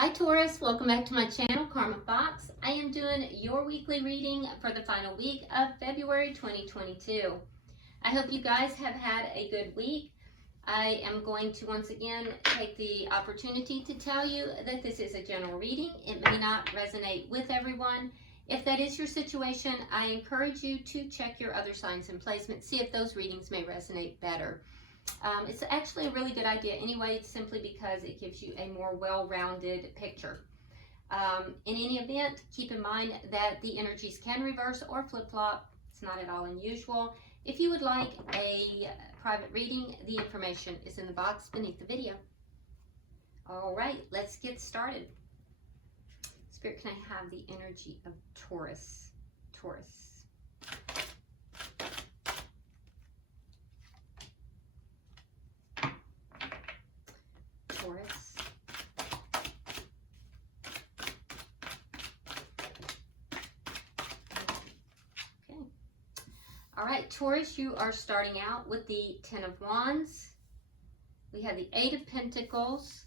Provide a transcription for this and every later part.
Hi Taurus, welcome back to my channel, Karma Fox. I am doing your weekly reading for the final week of February 2022. I hope you guys have had a good week. I am going to once again take the opportunity to tell you that this is a general reading. It may not resonate with everyone. If that is your situation, I encourage you to check your other signs and placements, see if those readings may resonate better. It's actually a really good idea anyway, simply because it gives you a more well-rounded picture. In any event, keep in mind that the energies can reverse or flip-flop. It's not at all unusual. If you would like a private reading, the information is in the box beneath the video. All right, let's get started. Spirit, can I have the energy of Taurus? Taurus. Taurus. Okay. All right, Taurus, you are starting out with the Ten of Wands. We have the Eight of Pentacles.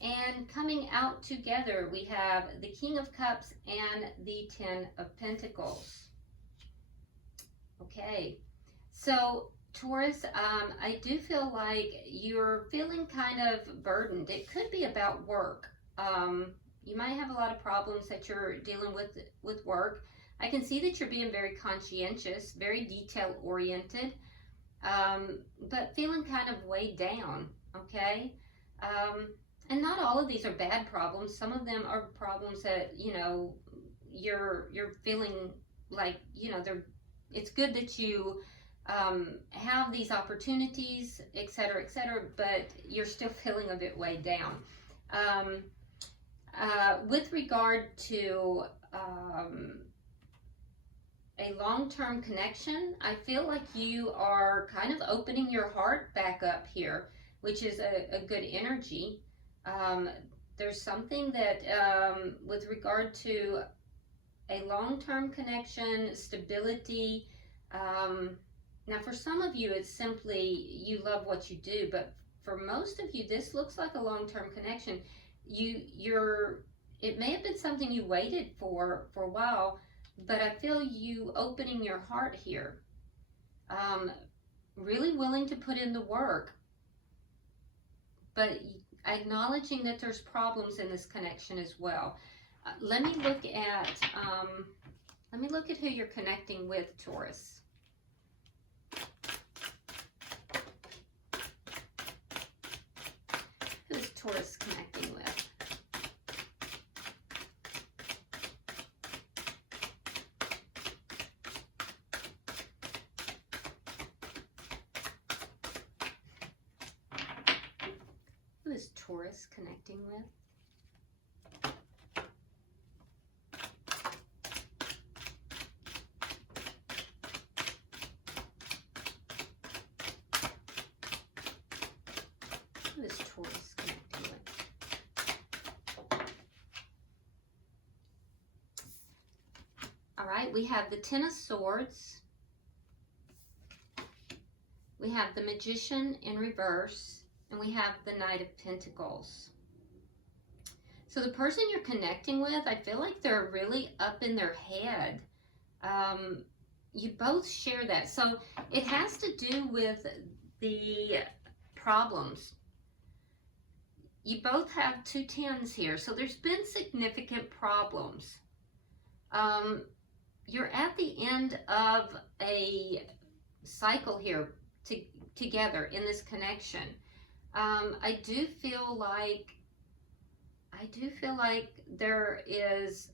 And coming out together, we have the King of Cups and the Ten of Pentacles. Okay, so Taurus, I do feel like you're feeling kind of burdened. It could be about work. You might have a lot of problems that you're dealing with work. I can see that you're being very conscientious, very detail-oriented, but feeling kind of weighed down, okay? And not all of these are bad problems. Some of them are problems that, you know, you're feeling like, you know, it's good that you have these opportunities, etc., but you're still feeling a bit weighed down. With regard to a long-term connection, I feel like you are kind of opening your heart back up here, which is a good energy. There's something that with regard to a long-term connection, stability. Now, for some of you, it's simply you love what you do, but for most of you, this looks like a long-term connection. It may have been something you waited for a while, but I feel you opening your heart here, really willing to put in the work, but acknowledging that there's problems in this connection as well. Let me look at who you're connecting with, Taurus. Who's Taurus connecting with? Who is Taurus connecting with? Who is Taurus connecting with? All right, we have the Ten of Swords. We have the Magician in reverse. And we have the Knight of Pentacles. So the person you're connecting with, I feel like they're really up in their head. You both share that. So it has to do with the problems. You both have two tens here. So there's been significant problems. You're at the end of a cycle here together in this connection. I do feel like there's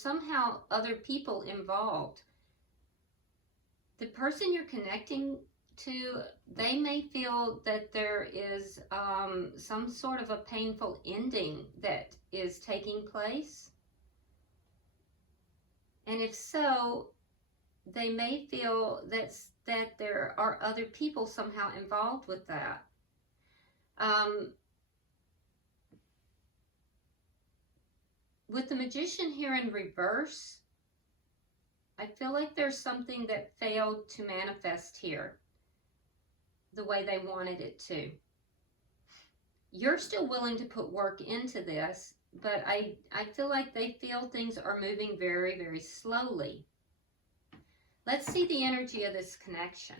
somehow other people involved. The person you're connecting to, they may feel that there is some sort of a painful ending that is taking place. And if so, they may feel that there are other people somehow involved with that. With the Magician here in reverse, I feel like there's something that failed to manifest here the way they wanted it to. You're still willing to put work into this, but I feel like they feel things are moving very, very slowly. Let's see the energy of this connection.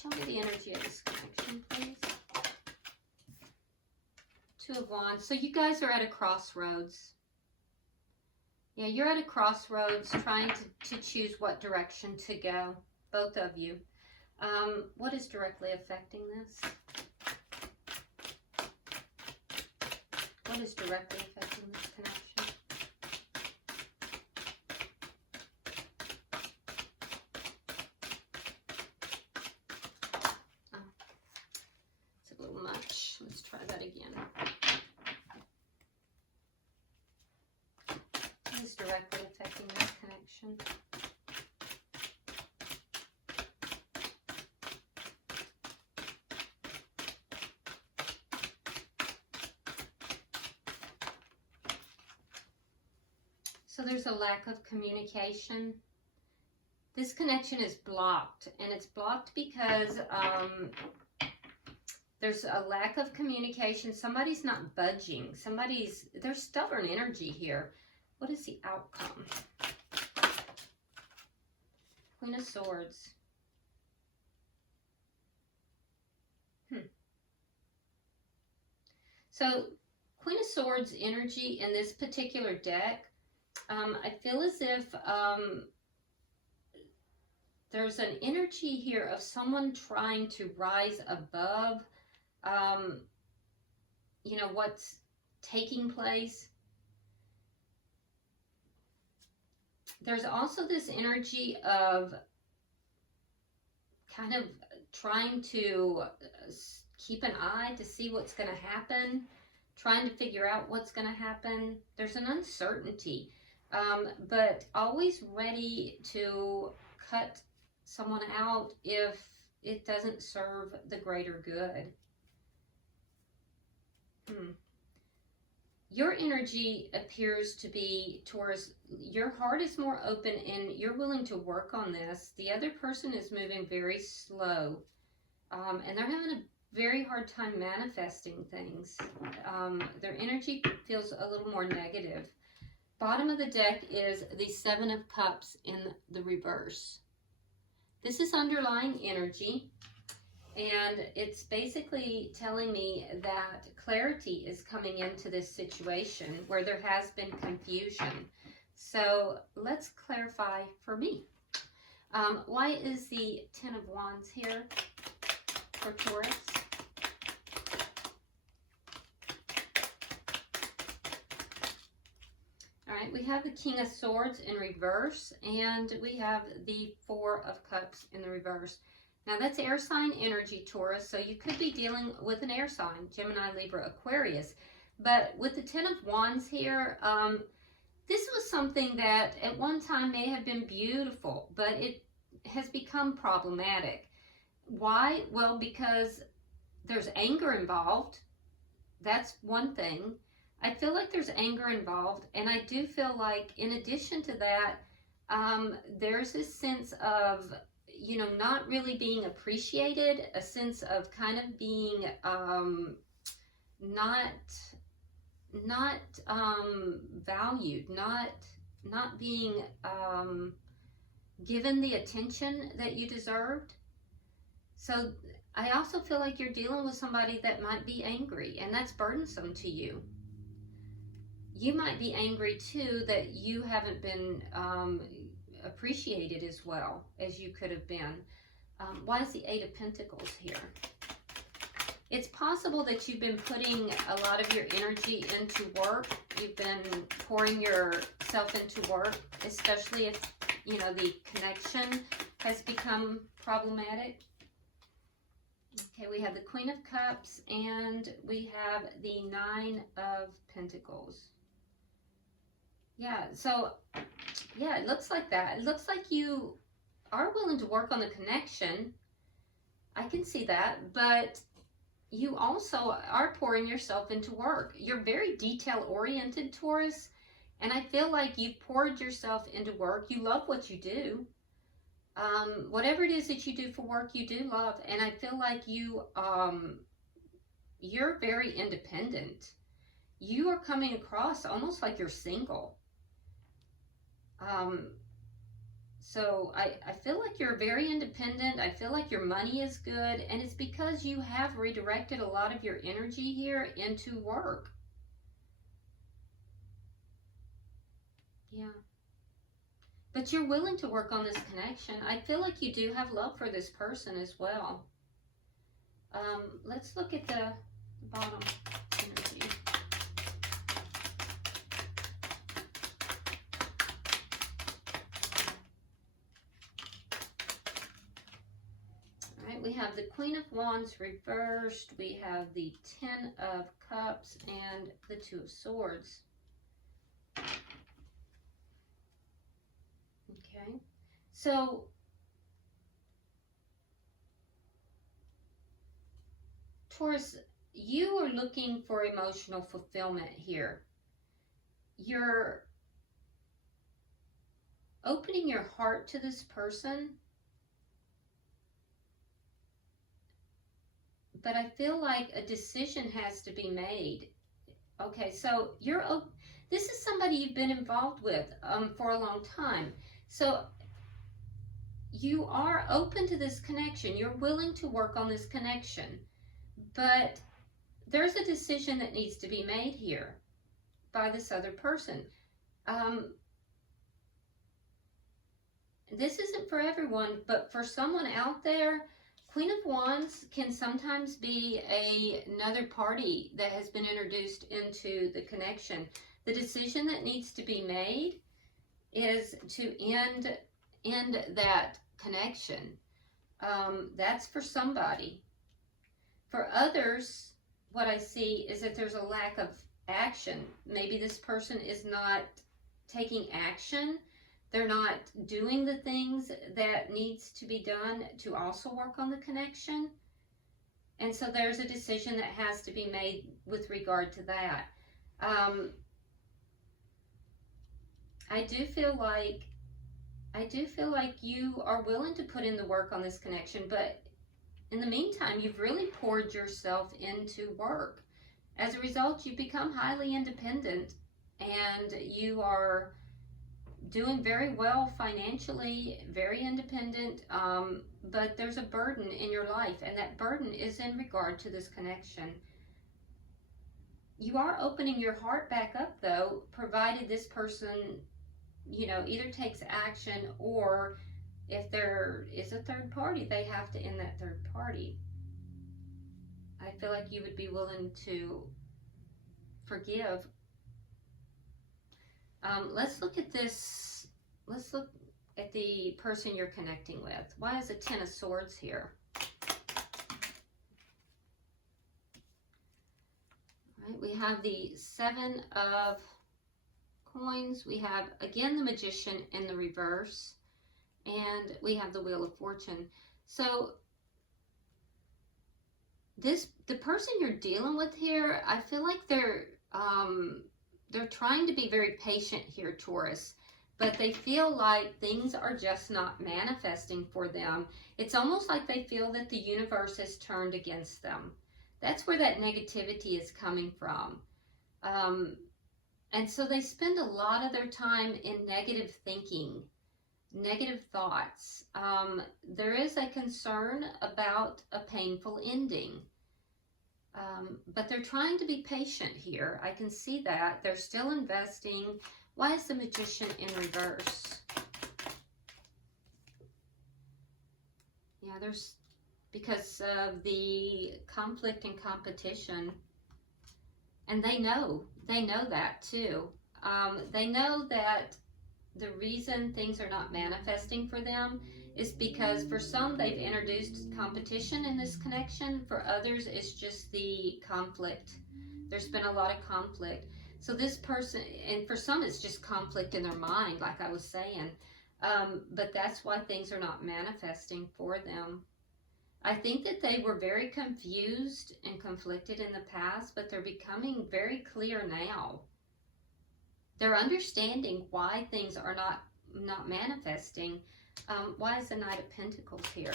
Show me the energy of this connection, please. Two of Wands. So you guys are at a crossroads. Yeah, you're at a crossroads trying to choose what direction to go, both of you. What is directly affecting this? What is directly affecting this connection? Oh, it's a little much. Let's try that again. What is directly affecting this connection? So there's a lack of communication. This connection is blocked, and it's blocked because there's a lack of communication. Somebody's not budging. There's stubborn energy here. What is the outcome? Queen of Swords. So Queen of Swords energy in this particular deck, I feel as if there's an energy here of someone trying to rise above, you know, what's taking place. There's also this energy of kind of trying to keep an eye to see what's going to happen, trying to figure out what's going to happen. There's an uncertainty. But always ready to cut someone out if it doesn't serve the greater good. Your energy appears to be, Taurus, your heart is more open and you're willing to work on this. The other person is moving very slow, and they're having a very hard time manifesting things. Their energy feels a little more negative. Bottom of the deck is the Seven of Cups in the reverse. This is underlying energy, and it's basically telling me that clarity is coming into this situation where there has been confusion. So let's clarify for me. Why is the Ten of Wands here for Taurus? Alright, we have the King of Swords in reverse, and we have the Four of Cups in the reverse. Now that's air sign energy, Taurus, so you could be dealing with an air sign, Gemini, Libra, Aquarius. But with the Ten of Wands here, this was something that at one time may have been beautiful, but it has become problematic. Why? Well, because there's anger involved. That's one thing. I feel like there's anger involved, and I do feel like in addition to that, there's this sense of, you know, not really being appreciated, a sense of kind of being not valued, not being given the attention that you deserved. So I also feel like you're dealing with somebody that might be angry, and that's burdensome to you. You might be angry too that you haven't been appreciated as well as you could have been. Why is the Eight of Pentacles here? It's possible that you've been putting a lot of your energy into work. You've been pouring yourself into work, especially if, you know, the connection has become problematic. Okay, we have the Queen of Cups, and we have the Nine of Pentacles. Yeah, so, yeah, it looks like that. It looks like you are willing to work on the connection. I can see that, but you also are pouring yourself into work. You're very detail-oriented, Taurus, and I feel like you've poured yourself into work. You love what you do. Whatever it is that you do for work, you do love. And I feel like you're very independent. You are coming across almost like you're single. So I feel like you're very independent. I feel like your money is good. And it's because you have redirected a lot of your energy here into work. Yeah. But you're willing to work on this connection. I feel like you do have love for this person as well. Let's look at the bottom energy. All right, we have the Queen of Wands reversed. We have the Ten of Cups and the Two of Swords. Okay, so Taurus, you are looking for emotional fulfillment here. You're opening your heart to this person, but I feel like a decision has to be made. Okay, so this is somebody you've been involved with for a long time. So you are open to this connection. You're willing to work on this connection. But there's a decision that needs to be made here by this other person. This isn't for everyone, but for someone out there, Queen of Wands can sometimes be another party that has been introduced into the connection. The decision that needs to be made is to end that connection. That's for somebody. For others, what I see is that there's a lack of action. Maybe this person is not taking action. They're not doing the things that needs to be done to also work on the connection. And so there's a decision that has to be made with regard to that. I do feel like you are willing to put in the work on this connection, but in the meantime, you've really poured yourself into work. As a result, you've become highly independent and you are doing very well financially, very independent, but there's a burden in your life, and that burden is in regard to this connection. You are opening your heart back up, though, provided this person, either takes action, or if there is a third party, they have to end that third party. I feel like you would be willing to forgive. Let's look at this. Let's look at the person you're connecting with. Why is the Ten of Swords here? All right, we have the Seven of Coins. We have, again, the Magician in the reverse. And we have the Wheel of Fortune. So the person you're dealing with here, I feel like they're trying to be very patient here, Taurus, but they feel like things are just not manifesting for them. It's almost like they feel that the universe has turned against them. That's where that negativity is coming from. And so they spend a lot of their time in negative thinking, negative thoughts. There is a concern about a painful ending. But they're trying to be patient here. I can see that. They're still investing. Why is the Magician in reverse? Yeah, there's, because of the conflict and competition. And they know that too. They know that the reason things are not manifesting for them is because for some they've introduced competition in this connection. For others it's just the conflict. There's been a lot of conflict. So this person, and for some it's just conflict in their mind, like I was saying. But that's why things are not manifesting for them. I think that they were very confused and conflicted in the past, but they're becoming very clear now. They're understanding why things are not manifesting. Why is the Knight of Pentacles here?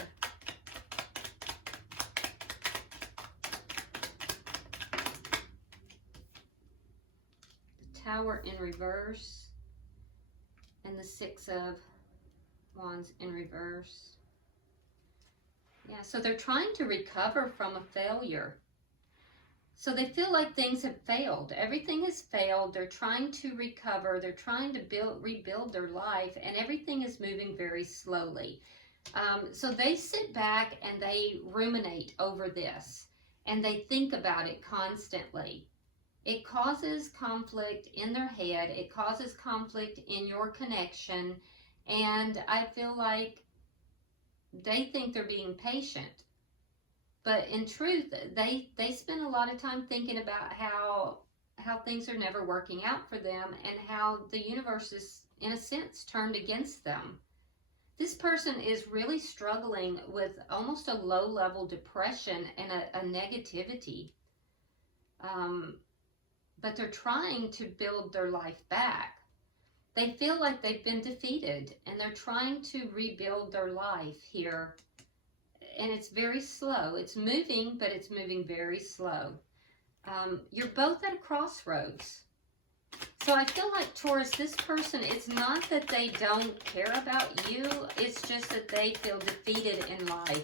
The Tower in reverse. And the Six of Wands in reverse. Yeah, so they're trying to recover from a failure. So they feel like things have failed. Everything has failed. They're trying to recover. They're trying to rebuild their life, and everything is moving very slowly. So they sit back and they ruminate over this, and they think about it constantly. It causes conflict in their head. It causes conflict in your connection, and I feel like they think they're being patient. But in truth, they spend a lot of time thinking about how things are never working out for them, and how the universe is, in a sense, turned against them. This person is really struggling with almost a low-level depression and a negativity. But they're trying to build their life back. They feel like they've been defeated, and they're trying to rebuild their life here. And it's very slow. It's moving, but it's moving very slow. You're both at a crossroads. So I feel like, Taurus, this person, it's not that they don't care about you. It's just that they feel defeated in life.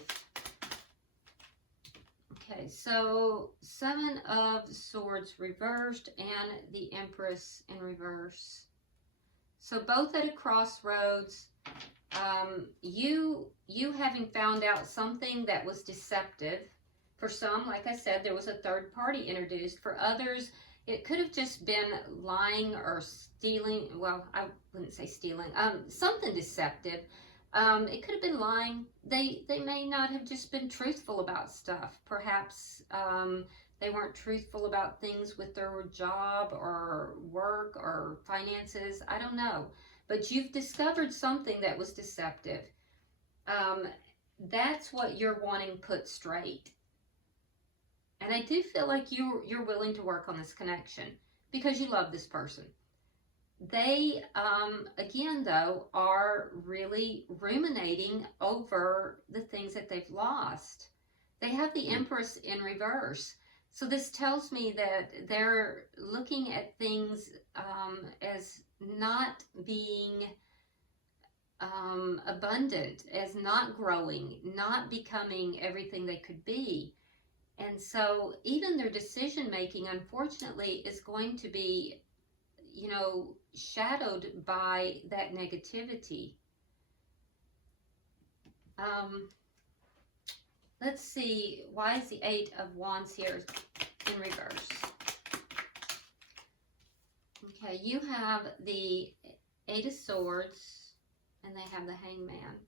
Okay, so Seven of Swords reversed and the Empress in reverse. So both at a crossroads. You having found out something that was deceptive. For some, like I said, there was a third party introduced. For others, it could have just been lying or stealing. Well, I wouldn't say stealing. Something deceptive. It could have been lying. They may not have just been truthful about stuff. Perhaps they weren't truthful about things with their job or work or finances. I don't know. But you've discovered something that was deceptive. That's what you're wanting put straight. And I do feel like you're willing to work on this connection because you love this person. They, again, though, are really ruminating over the things that they've lost. They have the Empress in reverse. So this tells me that they're looking at things as not being abundant, as not growing, not becoming everything they could be. And so even their decision making, unfortunately, is going to be, you know, shadowed by that negativity. Let's see, why is the Eight of Wands here in reverse? Okay, you have the Eight of Swords, and they have the Hangman.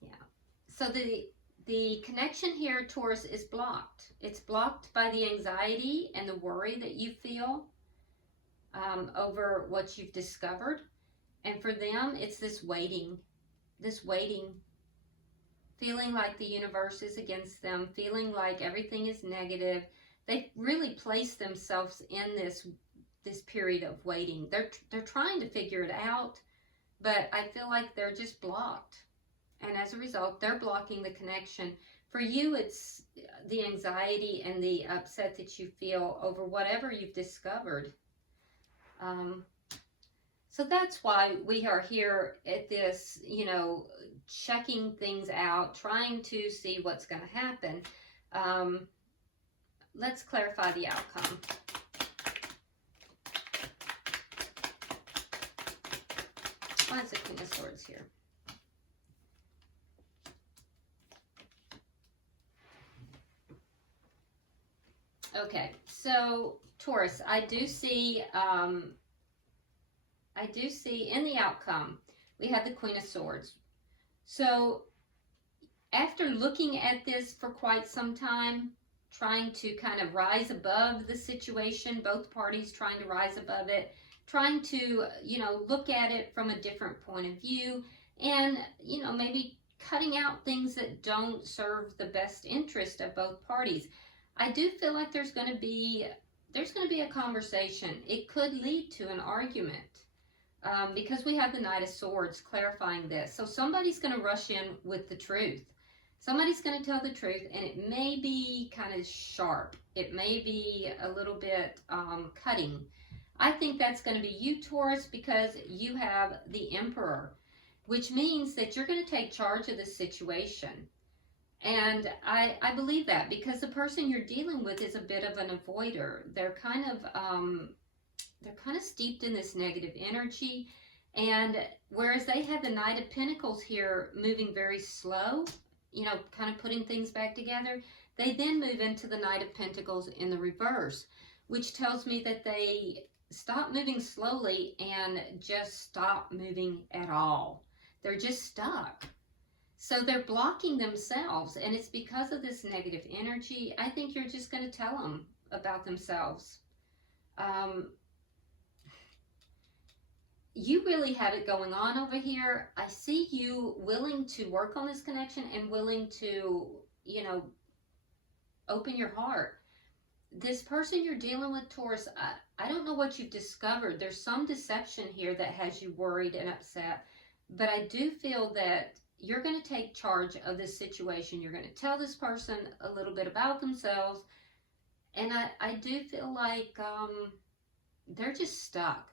Yeah. So the connection here, Taurus, is blocked. It's blocked by the anxiety and the worry that you feel over what you've discovered. And for them, it's this waiting, feeling like the universe is against them, feeling like everything is negative. They've really placed themselves in this period of waiting. They're trying to figure it out, but I feel like they're just blocked. And as a result, they're blocking the connection. For you, it's the anxiety and the upset that you feel over whatever you've discovered. So that's why we are here at this, you know, checking things out, trying to see what's going to happen. Let's clarify the outcome. Why is the Queen of Swords here? Okay, so Taurus, I do see in the outcome, we have the Queen of Swords. So after looking at this for quite some time, trying to kind of rise above the situation, both parties trying to rise above it, trying to, you know, look at it from a different point of view, and, you know, maybe cutting out things that don't serve the best interest of both parties. I do feel like there's going to be a conversation. It could lead to an argument. because we have the Knight of Swords clarifying this. So somebody's going to rush in with the truth. Somebody's going to tell the truth, and it may be kind of sharp. It may be a little bit cutting. I think that's going to be you, Taurus, because you have the Emperor, which means that you're going to take charge of this situation. And I believe that, because the person you're dealing with is a bit of an avoider. They're kind of steeped in this negative energy. And whereas they have the Knight of Pentacles here moving very slow, you know, kind of putting things back together, they then move into the Knight of Pentacles in the reverse, which tells me that they stop moving slowly and just stop moving at all. They're just stuck. So they're blocking themselves, and it's because of this negative energy. I think you're just going to tell them about themselves. You really have it going on over here. I see you willing to work on this connection and willing to, you know, open your heart. This person you're dealing with, Taurus, I don't know what you've discovered. There's some deception here that has you worried and upset. But I do feel that you're going to take charge of this situation. You're going to tell this person a little bit about themselves. And I do feel like they're just stuck.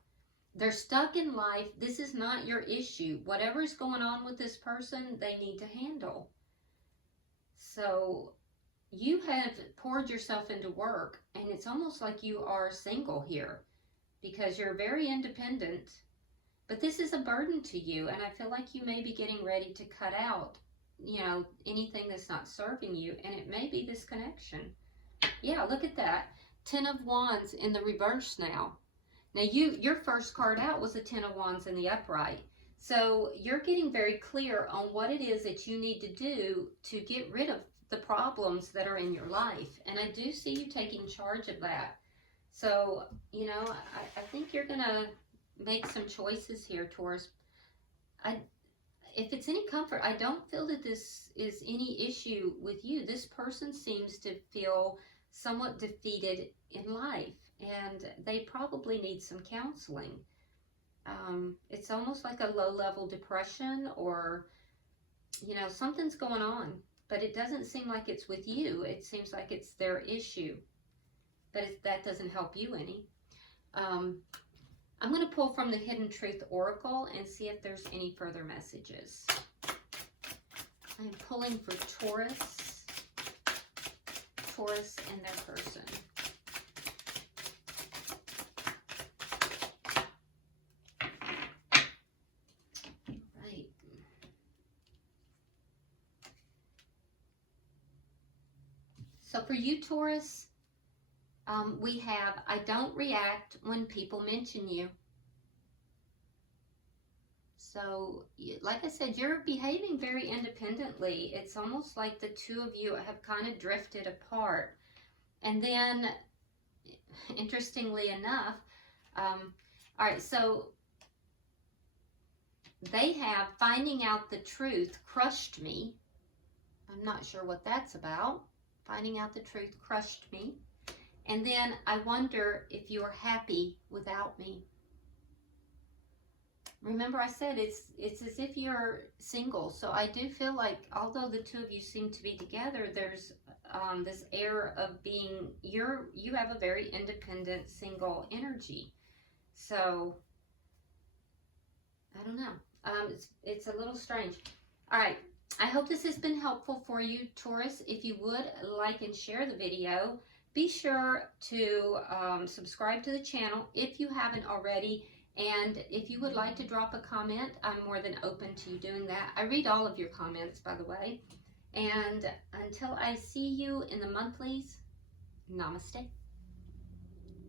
They're stuck in life. This is not your issue. Whatever's going on with this person, they need to handle. So you have poured yourself into work, and it's almost like you are single here because you're very independent. But this is a burden to you, and I feel like you may be getting ready to cut out, you know, anything that's not serving you, and it may be this connection. Yeah, look at that. 10 of Wands in the reverse now. Now, your first card out was the 10 of Wands in the upright. So you're getting very clear on what it is that you need to do to get rid of the problems that are in your life. And I do see you taking charge of that. So, you know, I think you're going to make some choices here, Taurus. If it's any comfort, I don't feel that this is any issue with you. This person seems to feel somewhat defeated in life, and they probably need some counseling. It's almost like a low-level depression, or, you know, something's going on, but it doesn't seem like it's with you. It seems like it's their issue, but that doesn't help you any. I'm going to pull from the Hidden Truth Oracle and see if there's any further messages. I'm pulling for Taurus and their person. Right. So for you, Taurus, we have, I don't react when people mention you. So, like I said, you're behaving very independently. It's almost like the two of you have kind of drifted apart. And then, interestingly enough, all right, so they have finding out the truth crushed me. I'm not sure what that's about. Finding out the truth crushed me. And then I wonder if you're happy without me. Remember I said it's as if you're single. So I do feel like although the two of you seem to be together, there's this air of being, you have a very independent single energy. So I don't know. It's a little strange. All right. I hope this has been helpful for you, Taurus. If you would like and share the video, be sure to subscribe to the channel if you haven't already. And if you would like to drop a comment, I'm more than open to you doing that. I read all of your comments, by the way. And until I see you in the monthlies, namaste.